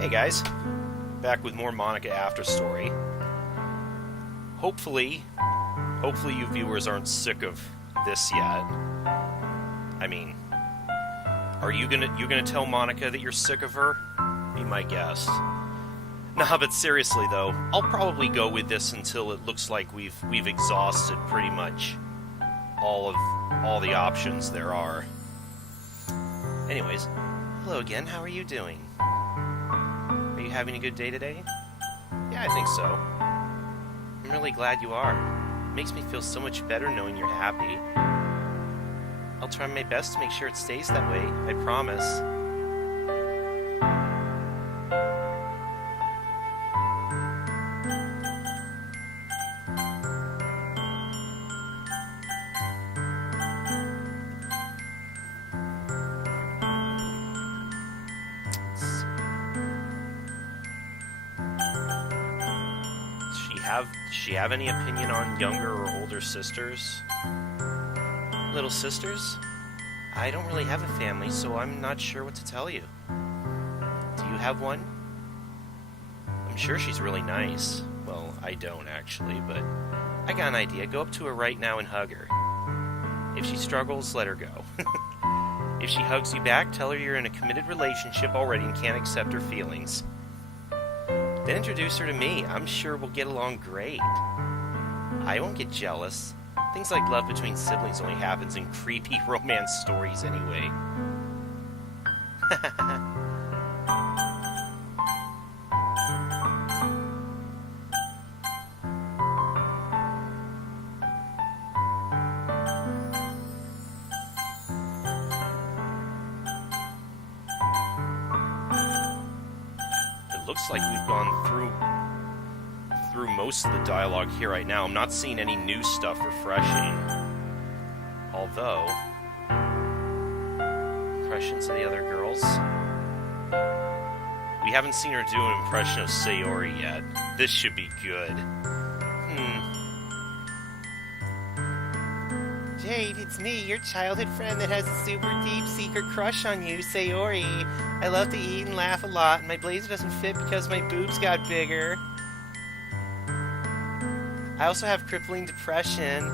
Hey guys, back with more Monika after story. Hopefully you viewers aren't sick of this yet. I mean, are you gonna tell Monika that you're sick of her? Be my guest. Nah, but seriously though, I'll probably go with this until it looks like we've exhausted pretty much all the options there are. Anyways, hello again. How are you doing? Are you having a good day today? Yeah, I think so. I'm really glad you are. It makes me feel so much better knowing you're happy. I'll try my best to make sure it stays that way, I promise. Does she have any opinion on younger or older sisters? Little sisters? I don't really have a family, so I'm not sure what to tell you. Do you have one? I'm sure she's really nice. Well, I don't actually, but I got an idea. Go up to her right now and hug her. If she struggles, let her go. If she hugs you back, tell her you're in a committed relationship already and can't accept her feelings. Then introduce her to me. I'm sure we'll get along great. I won't get jealous. Things like love between siblings only happens in creepy romance stories anyway. Looks like we've gone through most of the dialogue here right now. I'm not seeing any new stuff refreshing. Although, impressions of the other girls. We haven't seen her do an impression of Sayori yet. This should be good. Jade, it's me, your childhood friend that has a super deep secret crush on you, Sayori. I love to eat and laugh a lot, and my blazer doesn't fit because my boobs got bigger. I also have crippling depression.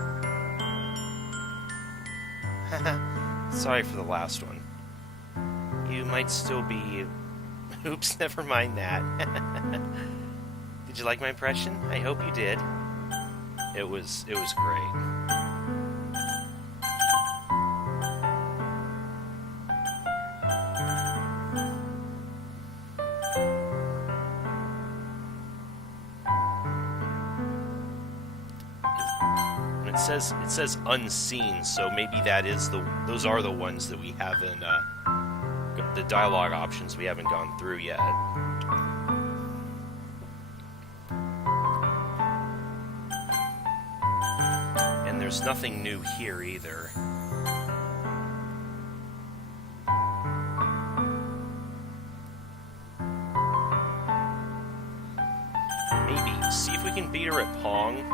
Sorry for the last one. You might still be... Oops, never mind that. Did you like my impression? I hope you did. It was great. It says unseen, so maybe those are the ones that we haven't the dialogue options we haven't gone through yet. And there's nothing new here either. Maybe see if we can beat her at Pong.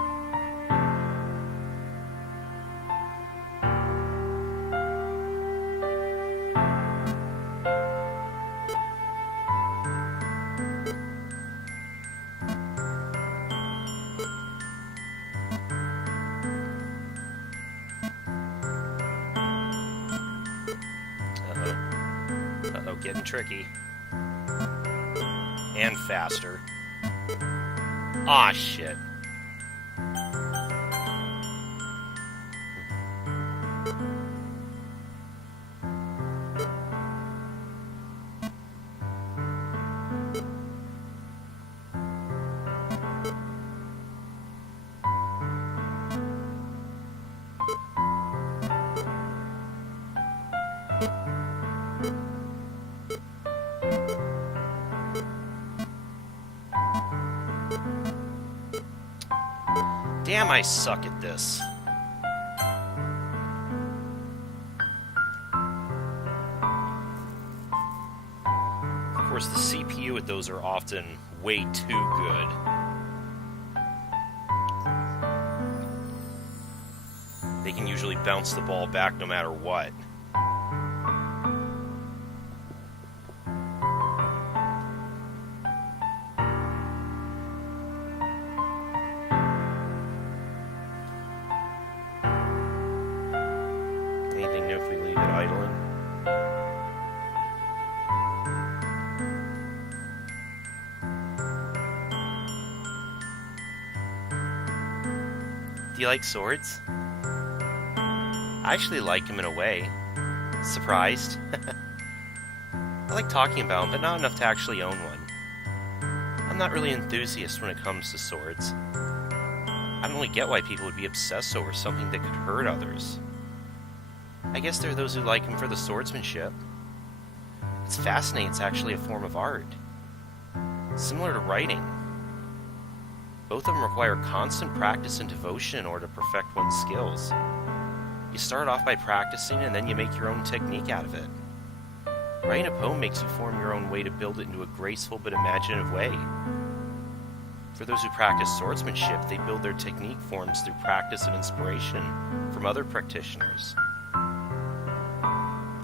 Getting tricky. And faster. Aw, shit. Damn, I suck at this. Of course, the CPU at those are often way too good. They can usually bounce the ball back no matter what. idling. Do you like swords? I actually like them in a way. Surprised? I like talking about them, but not enough to actually own one. I'm not really an enthusiast when it comes to swords. I don't really get why people would be obsessed over something that could hurt others. I guess there are those who like them for the swordsmanship. It's fascinating it's actually a form of art. Similar to writing. Both of them require constant practice and devotion in order to perfect one's skills. You start off by practicing and then you make your own technique out of it. Writing a poem makes you form your own way to build it into a graceful but imaginative way. For those who practice swordsmanship, they build their technique forms through practice and inspiration from other practitioners.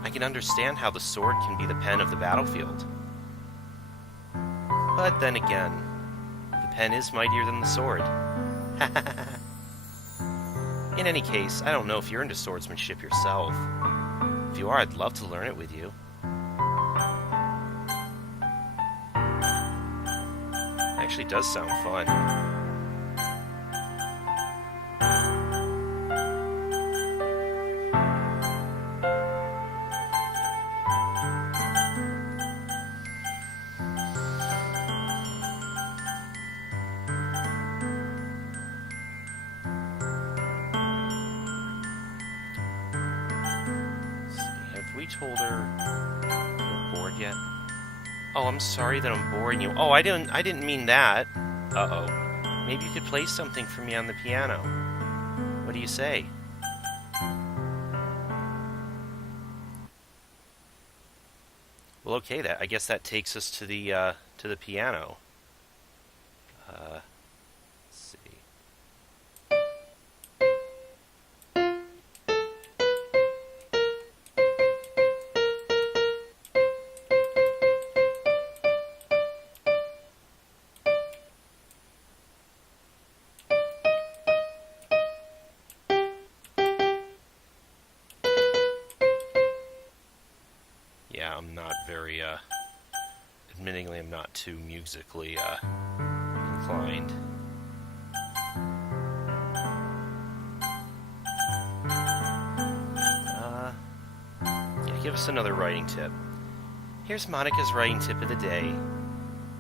I can understand how the sword can be the pen of the battlefield. But then again, the pen is mightier than the sword. In any case, I don't know if you're into swordsmanship yourself. If you are, I'd love to learn it with you. Actually does sound fun. Have we told her we're bored yet? Oh, I'm sorry that I'm boring you. Oh, I didn't mean that. Uh-oh. Maybe you could play something for me on the piano. What do you say? Well, okay, I guess that takes us to the piano. Let's see. Yeah, I'm not very, admittingly, I'm not too musically, inclined. Yeah, give us another writing tip. Here's Monika's writing tip of the day.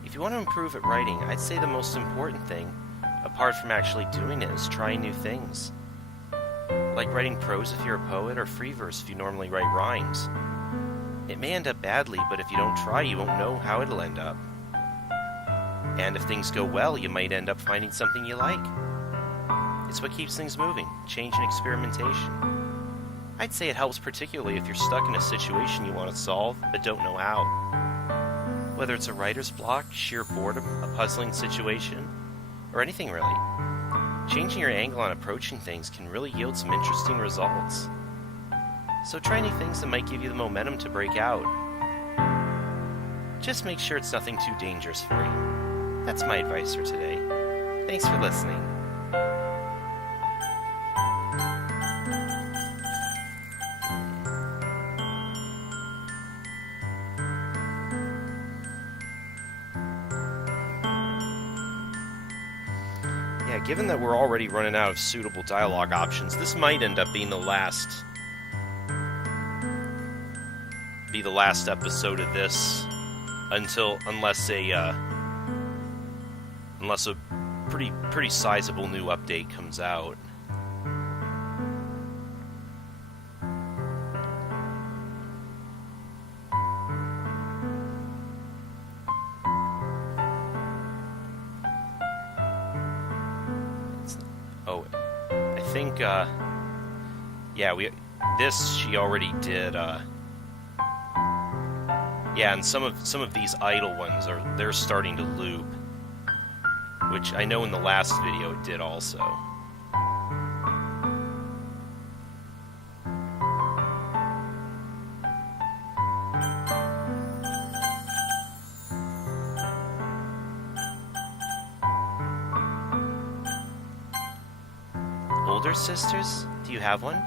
If you want to improve at writing, I'd say the most important thing, apart from actually doing it, is trying new things. Like writing prose if you're a poet, or free verse if you normally write rhymes. It may end up badly, but if you don't try, you won't know how it'll end up. And if things go well, you might end up finding something you like. It's what keeps things moving, change and experimentation. I'd say it helps particularly if you're stuck in a situation you want to solve, but don't know how. Whether it's a writer's block, sheer boredom, a puzzling situation, or anything really. Changing your angle on approaching things can really yield some interesting results. So try new things that might give you the momentum to break out. Just make sure it's nothing too dangerous for you. That's my advice for today. Thanks for listening. Yeah, given that we're already running out of suitable dialogue options, this might end up being the last episode of this unless a pretty sizable new update comes out. I think she already did. Yeah, and some of these idle ones they're starting to loop, which I know in the last video it did also. Older sisters? Do you have one?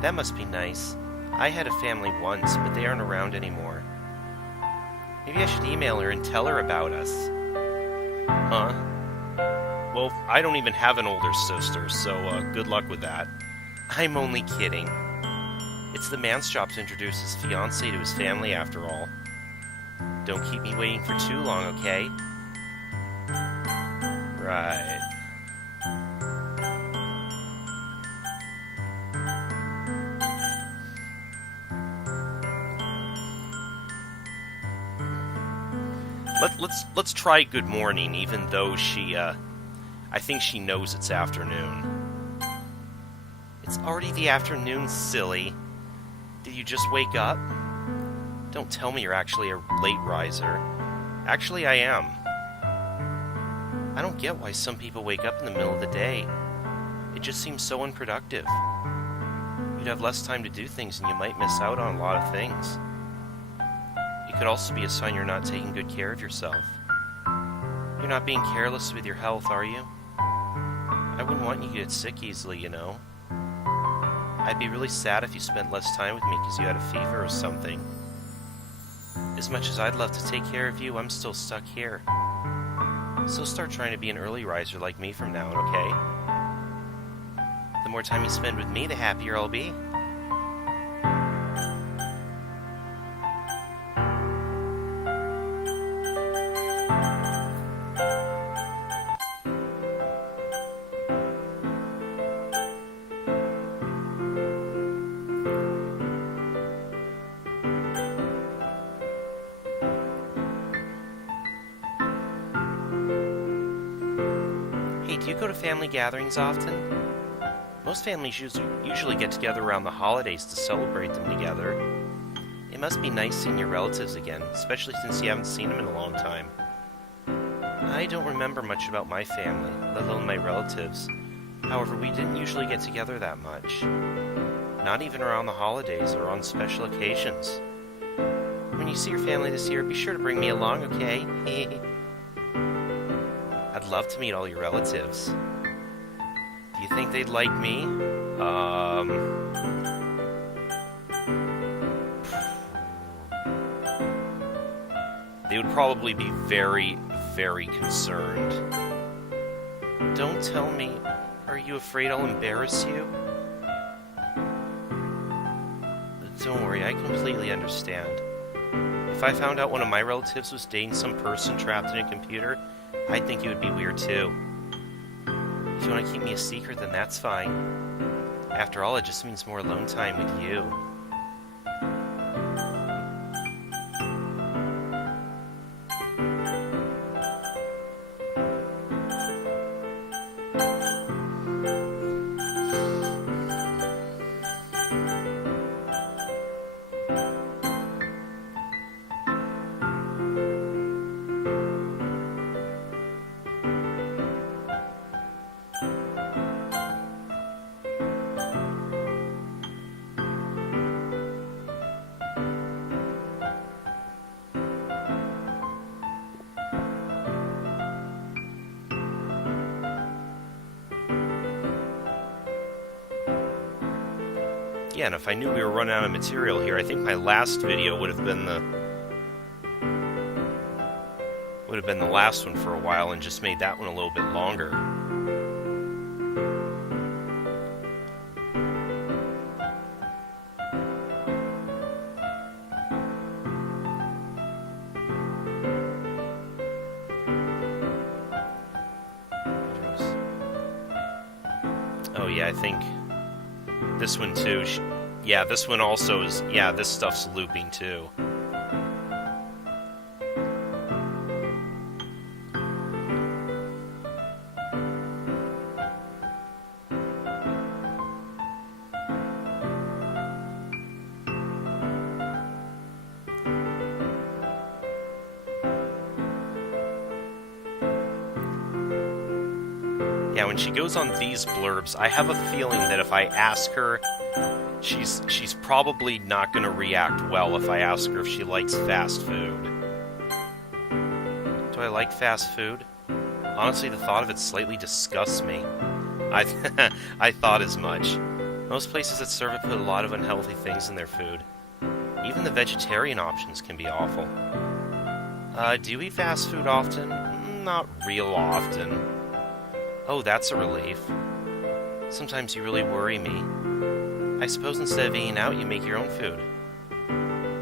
That must be nice. I had a family once, but they aren't around anymore. Maybe I should email her and tell her about us. Huh? Well, I don't even have an older sister, so good luck with that. I'm only kidding. It's the man's job to introduce his fiancée to his family, after all. Don't keep me waiting for too long, okay? Right. Let's try good morning, even though I think she knows it's afternoon. It's already the afternoon, silly. Did you just wake up? Don't tell me you're actually a late riser. Actually, I am. I don't get why some people wake up in the middle of the day. It just seems so unproductive. You'd have less time to do things and you might miss out on a lot of things. It could also be a sign you're not taking good care of yourself. You're not being careless with your health, are you? I wouldn't want you to get sick easily, you know. I'd be really sad if you spent less time with me because you had a fever or something. As much as I'd love to take care of you, I'm still stuck here. So start trying to be an early riser like me from now on, okay? The more time you spend with me, the happier I'll be. Do you go to family gatherings often? Most families usually get together around the holidays to celebrate them together. It must be nice seeing your relatives again, especially since you haven't seen them in a long time. I don't remember much about my family, let alone my relatives. However, we didn't usually get together that much. Not even around the holidays or on special occasions. When you see your family this year, be sure to bring me along, okay? I'd love to meet all your relatives. Do you think they'd like me? They would probably be very, very concerned. Don't tell me. Are you afraid I'll embarrass you? Don't worry, I completely understand. If I found out one of my relatives was dating some person trapped in a computer, I'd think it would be weird too. If you want to keep me a secret, then that's fine. After all, it just means more alone time with you. Yeah, and if I knew we were running out of material here, I think my last video would have been the last one for a while and just made that one a little bit longer. Oh yeah, I think this one too. Yeah, this one also is. Yeah, this stuff's looping too. Yeah, when she goes on these blurbs, I have a feeling that if I ask her, she's probably not going to react well if I ask her if she likes fast food. Do I like fast food? Honestly, the thought of it slightly disgusts me. I thought as much. Most places that serve it put a lot of unhealthy things in their food. Even the vegetarian options can be awful. Do you eat fast food often? Not real often. Oh, that's a relief. Sometimes you really worry me. I suppose instead of eating out, you make your own food.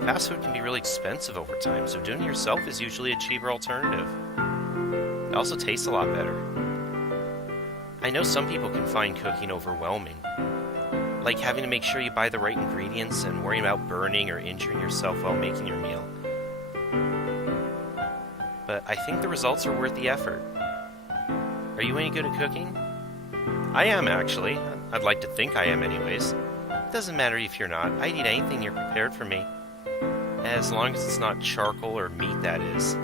Fast food can be really expensive over time, so doing it yourself is usually a cheaper alternative. It also tastes a lot better. I know some people can find cooking overwhelming, like having to make sure you buy the right ingredients and worrying about burning or injuring yourself while making your meal. But I think the results are worth the effort. Are you any good at cooking? I am, actually. I'd like to think I am anyways. It doesn't matter if you're not. I'd eat anything you're prepared for me. As long as it's not charcoal or meat, that is.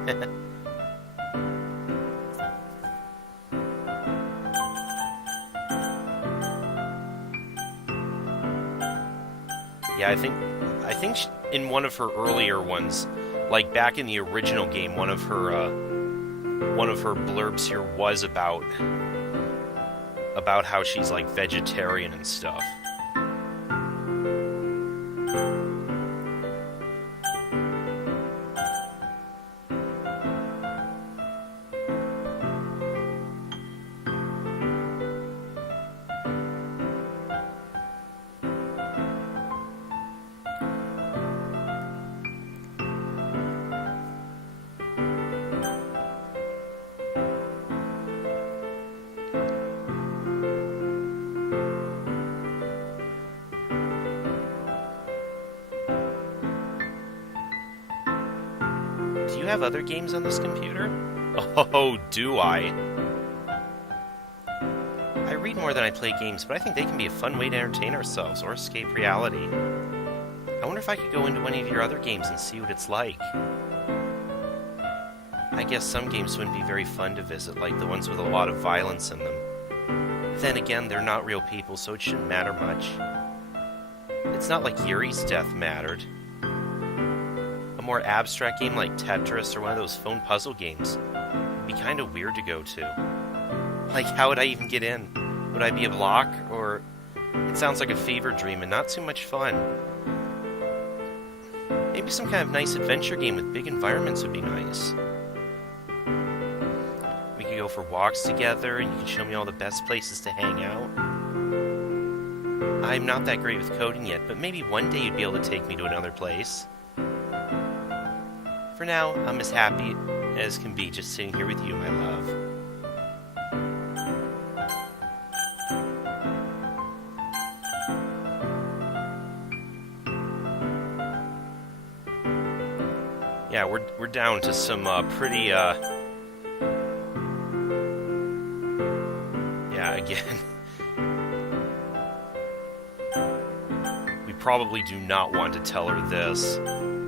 Yeah, I think in one of her earlier ones, like back in the original game, one of her blurbs here was about how she's like vegetarian and stuff. Do you have other games on this computer? Oh, do I? I read more than I play games, but I think they can be a fun way to entertain ourselves or escape reality. I wonder if I could go into one of your other games and see what it's like. I guess some games wouldn't be very fun to visit, like the ones with a lot of violence in them. Then again, they're not real people, so it shouldn't matter much. It's not like Yuri's death mattered. A more abstract game like Tetris or one of those phone puzzle games would be kind of weird to go to. Like, how would I even get in? Would I be a block? Or it sounds like a fever dream and not too much fun. Maybe some kind of nice adventure game with big environments would be nice. We could go for walks together and you could show me all the best places to hang out. I'm not that great with coding yet, but maybe one day you'd be able to take me to another place. For now, I'm as happy as can be just sitting here with you, my love. Yeah, we're down to some pretty yeah, again. We probably do not want to tell her this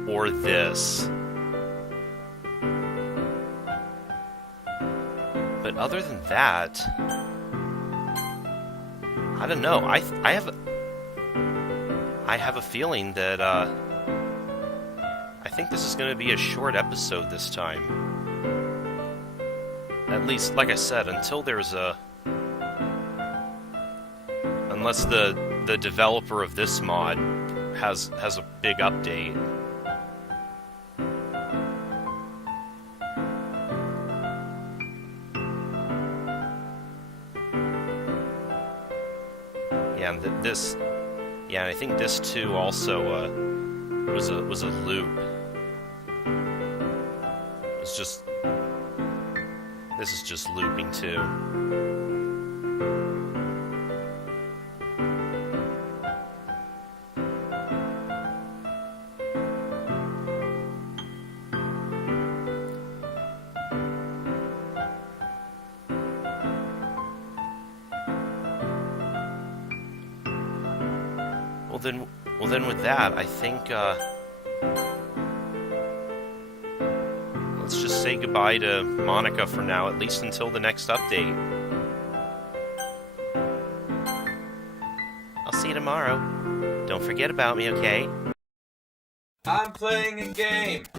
or this. But other than that, I don't know. I have a feeling that I think this is going to be a short episode this time. At least, like I said, until there's unless the developer of this mod has a big update. Yeah, and I think this too also was a loop. It's just, this is just looping too. Well then with that, I think, let's just say goodbye to Monika for now, at least until the next update. I'll see you tomorrow. Don't forget about me, okay? I'm playing a game.